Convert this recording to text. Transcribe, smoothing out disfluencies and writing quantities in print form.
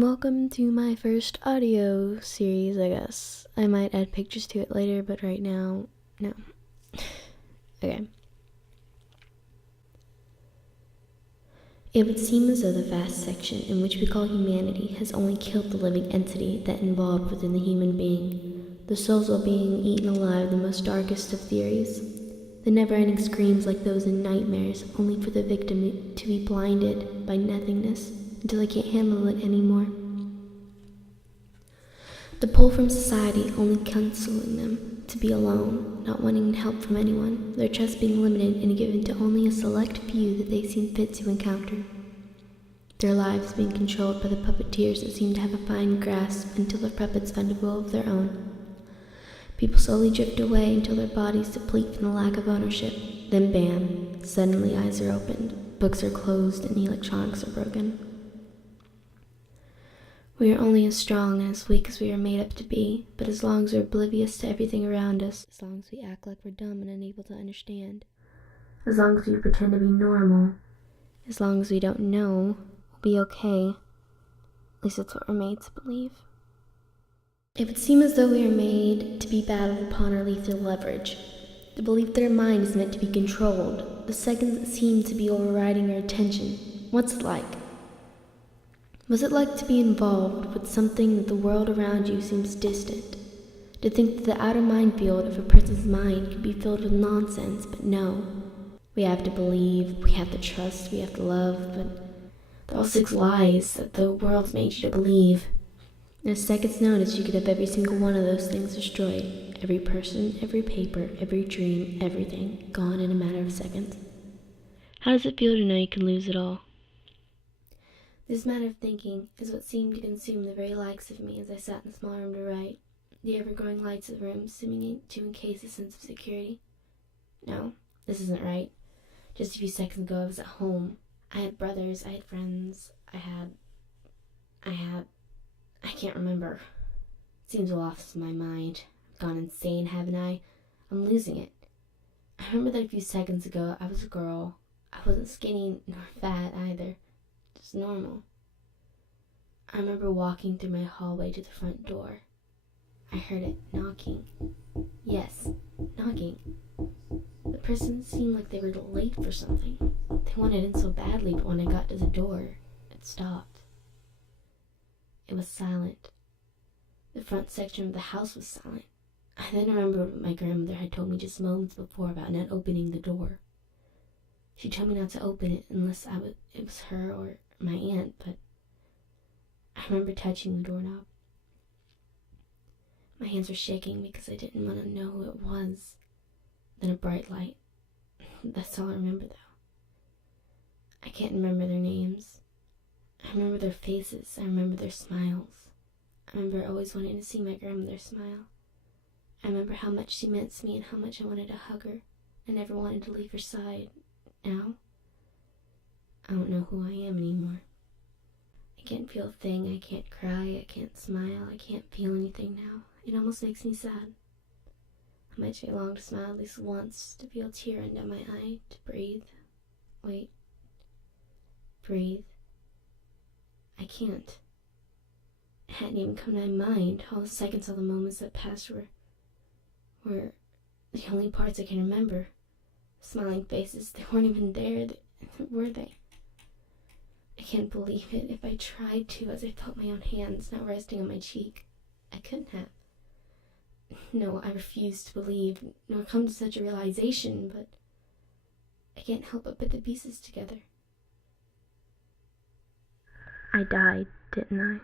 Welcome to my first audio series, I guess. I might add pictures to it later, but right now, no. Okay. It would seem as though the vast section in which we call humanity has only killed the living entity that involved within the human being. The souls while being eaten alive, the most darkest of theories. The never-ending screams like those in nightmares, only for the victim to be blinded by nothingness until they can't handle it anymore. The pull from society only counseling them to be alone, not wanting help from anyone, their trust being limited and given to only a select few that they seem fit to encounter. Their lives being controlled by the puppeteers that seem to have a fine grasp until the puppets find a will of their own. People slowly drift away until their bodies deplete from the lack of ownership. Then bam, suddenly eyes are opened, books are closed, and electronics are broken. We are only as strong and as weak as we are made up to be, but as long as we're oblivious to everything around us, as long as we act like we're dumb and unable to understand, as long as we pretend to be normal, as long as we don't know, we'll be okay. At least that's what we're made to believe. It would seem as though we are made to be battled upon our lethal leverage. The belief that our mind is meant to be controlled, the seconds that seem to be overriding our attention. What's it like? Was it like to be involved with something that the world around you seems distant? To think that the outer minefield of a person's mind could be filled with nonsense, but no. We have to believe, we have to trust, we have to love, but they're all 6 lies that the world's made you to believe. In a second's notice, you could have every single one of those things destroyed. Every person, every paper, every dream, everything, gone in a matter of seconds. How does it feel to know you can lose it all? This matter of thinking is what seemed to consume the very likes of me as I sat in the small room to write, the ever-growing lights of the room seeming to encase a sense of security. No, this isn't right. Just a few seconds ago I was at home. I had brothers, I had friends, I can't remember. It seems well off my mind. I've gone insane, haven't I? I'm losing it. I remember that a few seconds ago I was a girl. I wasn't skinny nor fat either. Just normal. I remember walking through my hallway to the front door. I heard it knocking. Yes, knocking. The person seemed like they were late for something. They wanted in so badly, but when I got to the door, it stopped. It was silent. The front section of the house was silent. I then remembered what my grandmother had told me just moments before about not opening the door. She told me not to open it unless it was her or my aunt, but I remember touching the doorknob. My hands were shaking because I didn't want to know who it was. Then a bright light. That's all I remember, though. I can't remember their names. I remember their faces. I remember their smiles. I remember always wanting to see my grandmother smile. I remember how much she meant to me and how much I wanted to hug her. I never wanted to leave her side. Now, I don't know who I am anymore. I can't feel a thing. I can't cry. I can't smile. I can't feel anything now. It almost makes me sad. How much I long to smile at least once, to feel a tear run down my eye, to breathe. Wait. Breathe. I can't. It hadn't even come to my mind. All the seconds, all the moments that passed were the only parts I can remember. Smiling faces, they weren't even there, were they? I can't believe it. If I tried to, as I felt my own hands now resting on my cheek, I couldn't have. No, I refuse to believe, nor come to such a realization, but I can't help but put the pieces together. I died, didn't I?